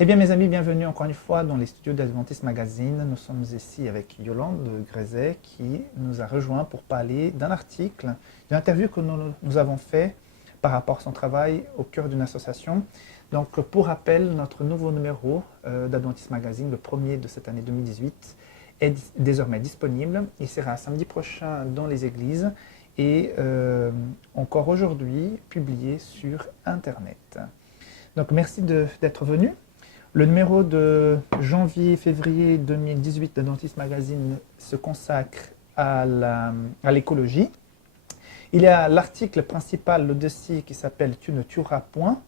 Eh bien, mes amis, bienvenue encore une fois dans les studios d'Adventist Magazine. Nous sommes ici avec Yolande Grézet qui nous a rejoint pour parler d'un article, d'une interview que nous avons fait par rapport à son travail au cœur d'une association. Donc, pour rappel, notre nouveau numéro d'Adventist Magazine, le premier de cette année 2018, est désormais disponible. Il sera samedi prochain dans les églises et encore aujourd'hui publié sur Internet. Donc, merci d'être venu. Le numéro de janvier-février 2018 d'Adventist Magazine se consacre à l'écologie. Il y a l'article principal, le dossier qui s'appelle « Tu ne tueras point ».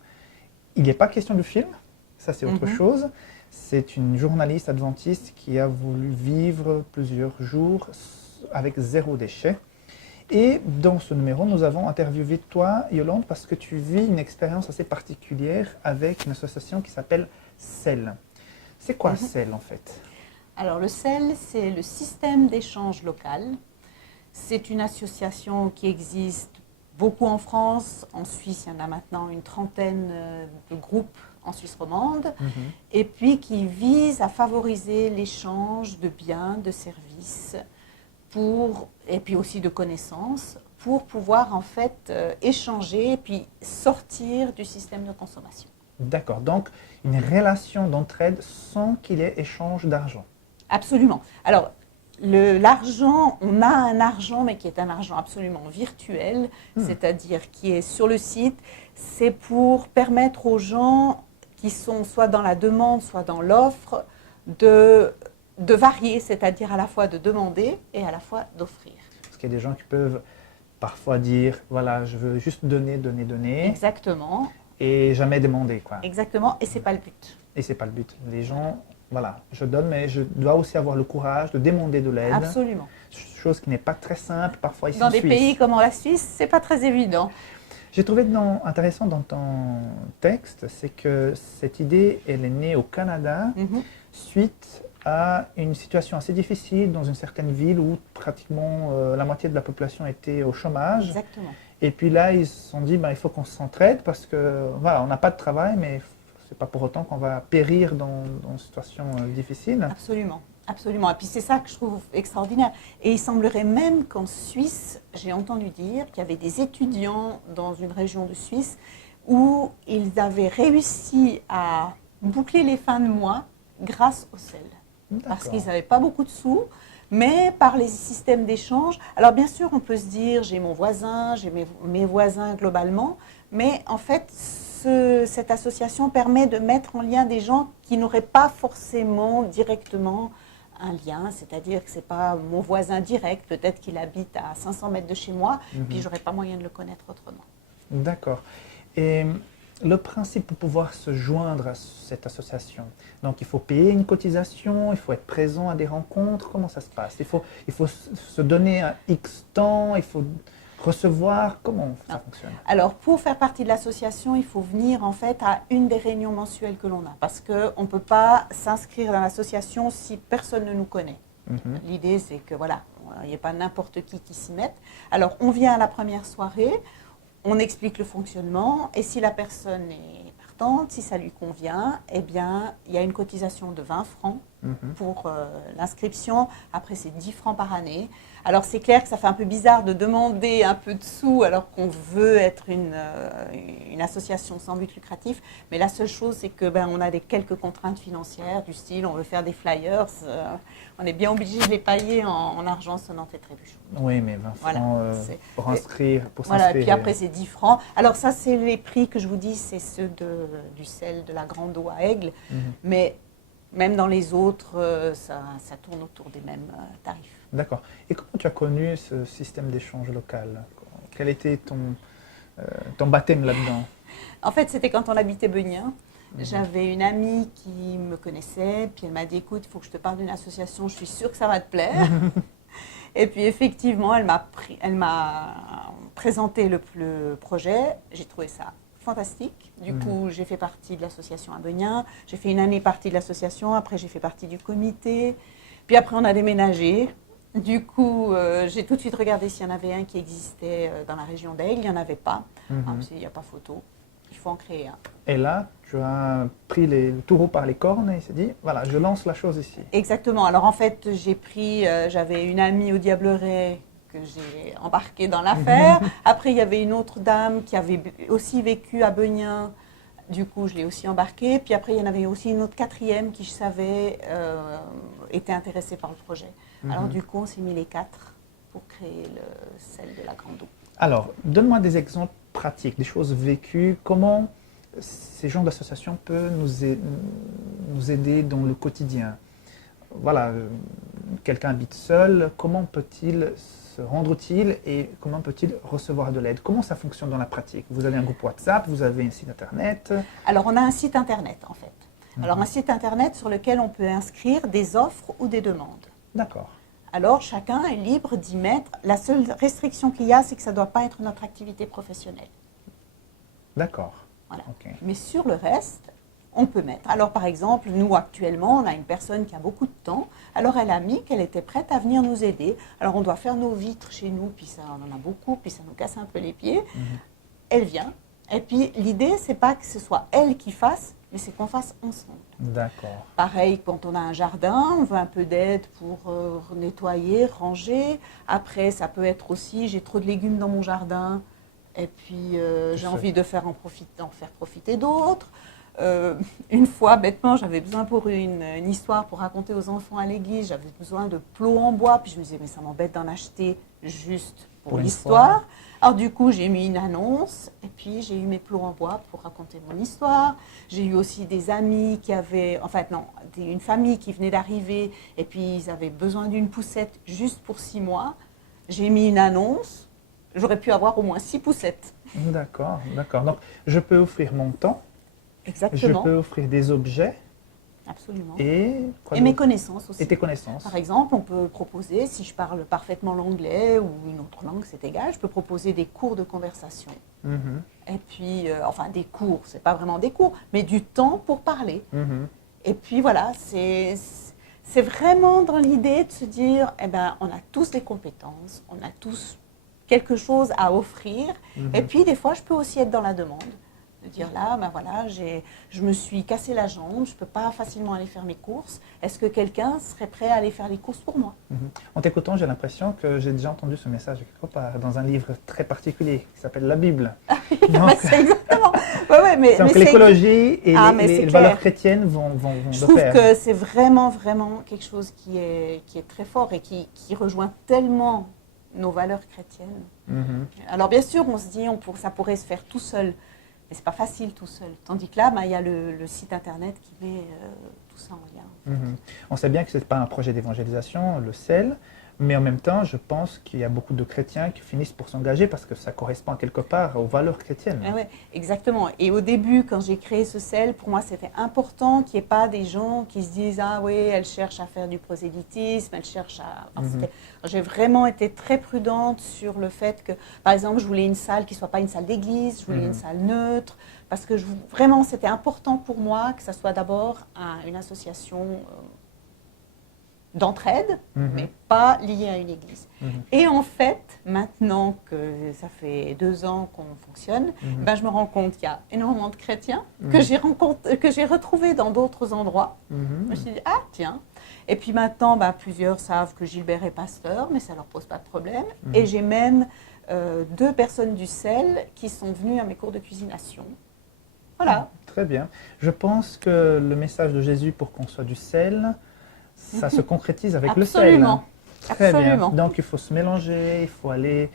Il n'est pas question de film, ça c'est autre chose. C'est une journaliste adventiste qui a voulu vivre plusieurs jours avec zéro déchet. Et dans ce numéro, nous avons interviewé toi, Yolande, parce que tu vis une expérience assez particulière avec une association qui s'appelle CEL. C'est quoi CEL en fait? Alors le CEL, c'est le système d'échange local. C'est une association qui existe beaucoup en France. En Suisse, il y en a maintenant une trentaine de groupes en Suisse romande. Et puis qui vise à favoriser l'échange de biens, de services, et puis aussi de connaissances, pour pouvoir en fait échanger et puis sortir du système de consommation. D'accord, donc une relation d'entraide sans qu'il y ait échange d'argent. Absolument. Alors, l'argent, on a un argent, mais qui est un argent absolument virtuel, c'est-à-dire qui est sur le site. C'est pour permettre aux gens qui sont soit dans la demande, soit dans l'offre, de varier, c'est-à-dire à la fois de demander et à la fois d'offrir. Parce qu'il y a des gens qui peuvent parfois dire, voilà, je veux juste donner, donner, donner. Exactement. Et jamais demander, quoi. Exactement, et c'est pas le but. Et c'est pas le but. Les gens, voilà, je donne, mais je dois aussi avoir le courage de demander de l'aide. Absolument. Chose qui n'est pas très simple, parfois ici dans en Suisse. Dans des pays comme la Suisse, c'est pas très évident. J'ai trouvé intéressant dans ton texte, c'est que cette idée, elle est née au Canada suite à une situation assez difficile dans une certaine ville où pratiquement la moitié de la population était au chômage. Exactement. Et puis là, ils se sont dit, il faut qu'on s'entraide parce que voilà, on n'a pas de travail, mais c'est pas pour autant qu'on va périr dans une situation difficile. Absolument, absolument. Et puis c'est ça que je trouve extraordinaire. Et il semblerait même qu'en Suisse, j'ai entendu dire qu'il y avait des étudiants dans une région de Suisse où ils avaient réussi à boucler les fins de mois grâce au CEL. Parce qu'ils n'avaient pas beaucoup de sous, mais par les systèmes d'échange. Alors bien sûr, on peut se dire, j'ai mon voisin, j'ai mes voisins globalement, mais en fait, cette association permet de mettre en lien des gens qui n'auraient pas forcément directement un lien, c'est-à-dire que ce n'est pas mon voisin direct, peut-être qu'il habite à 500 mètres de chez moi, puis je n'aurais pas moyen de le connaître autrement. D'accord. Et le principe pour pouvoir se joindre à cette association, donc il faut payer une cotisation, il faut être présent à des rencontres, comment ça se passe? Il faut se donner un X temps, il faut recevoir, comment ça fonctionne? Alors pour faire partie de l'association, il faut venir en fait à une des réunions mensuelles que l'on a, parce qu'on ne peut pas s'inscrire dans l'association si personne ne nous connaît. L'idée c'est que voilà, il n'y ait pas n'importe qui s'y mette. Alors on vient à la première soirée, on explique le fonctionnement et si la personne est partante, si ça lui convient, eh bien, il y a une cotisation de 20 francs pour l'inscription. Après, c'est 10 francs par année. Alors, c'est clair que ça fait un peu bizarre de demander un peu de sous alors qu'on veut être une association sans but lucratif. Mais la seule chose, c'est que on a quelques contraintes financières du style, on veut faire des flyers. On est bien obligé de les payer en argent sonnant et trébuchant. Oui, mais 20 francs pour s'inscrire. Voilà, et puis après, c'est 10 francs. Alors ça, c'est les prix que je vous dis, c'est ceux du CEL de la Grande Eau à Aigle. Mais même dans les autres, ça tourne autour des mêmes tarifs. D'accord. Et comment tu as connu ce système d'échange local? Quel était ton baptême là-dedans? En fait, c'était quand on habitait Beugnin. J'avais une amie qui me connaissait, puis elle m'a dit, écoute, il faut que je te parle d'une association, je suis sûre que ça va te plaire. Et puis effectivement, elle m'a présenté le projet, j'ai trouvé ça fantastique. Du coup, j'ai fait partie de l'association à Beugnin, j'ai fait une année partie de l'association, après j'ai fait partie du comité, puis après on a déménagé. Du coup, j'ai tout de suite regardé s'il y en avait un qui existait dans la région d'Aigle, il n'y en avait pas. Il n'y a pas photo. faut en créer un. Et là, tu as pris le taureau par les cornes et s'est dit, voilà, je lance la chose ici. Exactement. Alors en fait, j'avais une amie au Diableret que j'ai embarquée dans l'affaire. Après, il y avait une autre dame qui avait aussi vécu à Beugnin. Du coup, je l'ai aussi embarquée. Puis après, il y en avait aussi une autre quatrième qui, je savais, était intéressée par le projet. Alors du coup, on s'est mis les 4 pour créer celle de la Grande Eau. Alors, donne-moi des exemples pratiques, des choses vécues. Comment ces genres d'associations peuvent nous aider dans le quotidien? Voilà, quelqu'un habite seul, comment peut-il se rendre utile et comment peut-il recevoir de l'aide? Comment ça fonctionne dans la pratique? Vous avez un groupe WhatsApp, vous avez un site internet? Alors, on a un site internet, en fait. Alors, un site internet sur lequel on peut inscrire des offres ou des demandes. D'accord. Alors, chacun est libre d'y mettre. La seule restriction qu'il y a, c'est que ça ne doit pas être notre activité professionnelle. D'accord. Voilà. Okay. Mais sur le reste, on peut mettre. Alors, par exemple, nous, actuellement, on a une personne qui a beaucoup de temps. Alors, elle a mis qu'elle était prête à venir nous aider. Alors, on doit faire nos vitres chez nous, puis ça, on en a beaucoup, puis ça nous casse un peu les pieds. Elle vient. Et puis, l'idée, c'est pas que ce soit elle qui fasse, mais c'est qu'on fasse ensemble. D'accord. Pareil, quand on a un jardin, on veut un peu d'aide pour nettoyer, ranger. Après, ça peut être aussi, j'ai trop de légumes dans mon jardin, et puis j'ai envie de faire en faire profiter d'autres. Une fois, bêtement, j'avais besoin pour une histoire pour raconter aux enfants à l'église, j'avais besoin de plots en bois, puis je me disais, mais ça m'embête d'en acheter juste pour l'histoire. Alors du coup, j'ai mis une annonce et puis j'ai eu mes plots en bois pour raconter mon histoire. J'ai eu aussi des amis qui avaient, une famille qui venait d'arriver et puis ils avaient besoin d'une poussette juste pour 6 mois. J'ai mis une annonce, j'aurais pu avoir au moins 6 poussettes. D'accord, d'accord. Donc, je peux offrir mon temps. Exactement. Je peux offrir des objets. Absolument. Et mes connaissances aussi. Et tes connaissances. Par exemple, on peut proposer, si je parle parfaitement l'anglais ou une autre langue, c'est égal, je peux proposer des cours de conversation. Et puis, des cours, c'est pas vraiment des cours, mais du temps pour parler. Et puis voilà, c'est vraiment dans l'idée de se dire, on a tous des compétences, on a tous quelque chose à offrir. Et puis, des fois, je peux aussi être dans la demande. De dire là, je me suis cassé la jambe, je ne peux pas facilement aller faire mes courses. Est-ce que quelqu'un serait prêt à aller faire les courses pour moi? En t'écoutant, j'ai l'impression que j'ai déjà entendu ce message quelque part dans un livre très particulier qui s'appelle La Bible. C'est exactement. Donc l'écologie et les valeurs chrétiennes vont Je de trouve pair. que c'est vraiment, vraiment quelque chose qui est très fort et qui rejoint tellement nos valeurs chrétiennes. Alors bien sûr, on se dit, ça pourrait se faire tout seul. Mais ce n'est pas facile tout seul. Tandis que là, il y a le site internet qui met tout ça en lien. On sait bien que ce n'est pas un projet d'évangélisation, le sel, mais en même temps, je pense qu'il y a beaucoup de chrétiens qui finissent pour s'engager parce que ça correspond quelque part aux valeurs chrétiennes. Oui, exactement. Et au début, quand j'ai créé ce sel, pour moi, c'était important qu'il n'y ait pas des gens qui se disent « Ah oui, elle cherche à faire du prosélytisme, elle cherche à… J'ai vraiment été très prudente sur le fait que, par exemple, je voulais une salle qui ne soit pas une salle d'église, je voulais une salle neutre, parce que vraiment, c'était important pour moi que ça soit d'abord une association d'entraide, mais pas liée à une église. Et en fait, maintenant que ça fait 2 ans qu'on fonctionne, je me rends compte qu'il y a énormément de chrétiens que j'ai retrouvés dans d'autres endroits. Je me suis dit, ah tiens. Et puis maintenant, plusieurs savent que Gilbert est pasteur, mais ça ne leur pose pas de problème. Et j'ai même 2 personnes du sel qui sont venues à mes cours de cuisination. Voilà. Très bien. Je pense que le message de Jésus pour qu'on soit du sel, ça se concrétise avec le sel. Absolument. Très Absolument. bien. Donc il faut se mélanger, il faut aller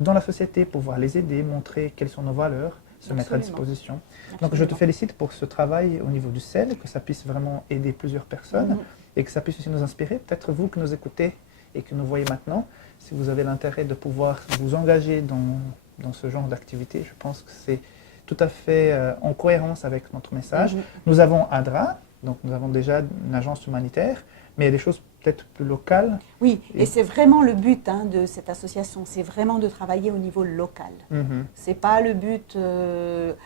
dans la société pour pouvoir les aider, montrer quelles sont nos valeurs, se mettre à disposition. Donc je te félicite pour ce travail au niveau du sel, que ça puisse vraiment aider plusieurs personnes et que ça puisse aussi nous inspirer. Peut-être vous que nous écoutez et que nous voyez maintenant, si vous avez l'intérêt de pouvoir vous engager dans ce genre d'activité, je pense que c'est tout à fait en cohérence avec notre message. Nous avons ADRA, donc nous avons déjà une agence humanitaire, mais il y a des choses peut-être plus locales. Oui, et c'est vraiment le but de cette association, c'est vraiment de travailler au niveau local. C'est pas le but…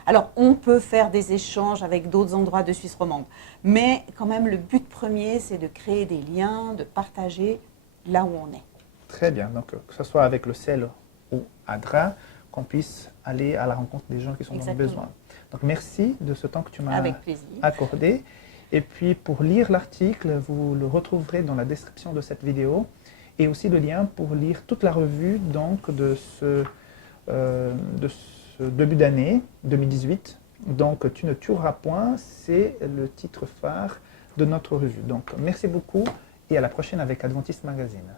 Alors, on peut faire des échanges avec d'autres endroits de Suisse romande, mais quand même, le but premier, c'est de créer des liens, de partager là où on est. Très bien, donc que ce soit avec le sel ou ADRA, qu'on puisse aller à la rencontre des gens qui sont dans le Exactement. besoin. Donc merci de ce temps que tu m'as Avec plaisir. accordé. Et puis pour lire l'article, vous le retrouverez dans la description de cette vidéo et aussi le lien pour lire toute la revue donc, de ce début d'année 2018. Donc Tu ne tueras point, c'est le titre phare de notre revue. Donc merci beaucoup et à la prochaine avec Adventist Magazine.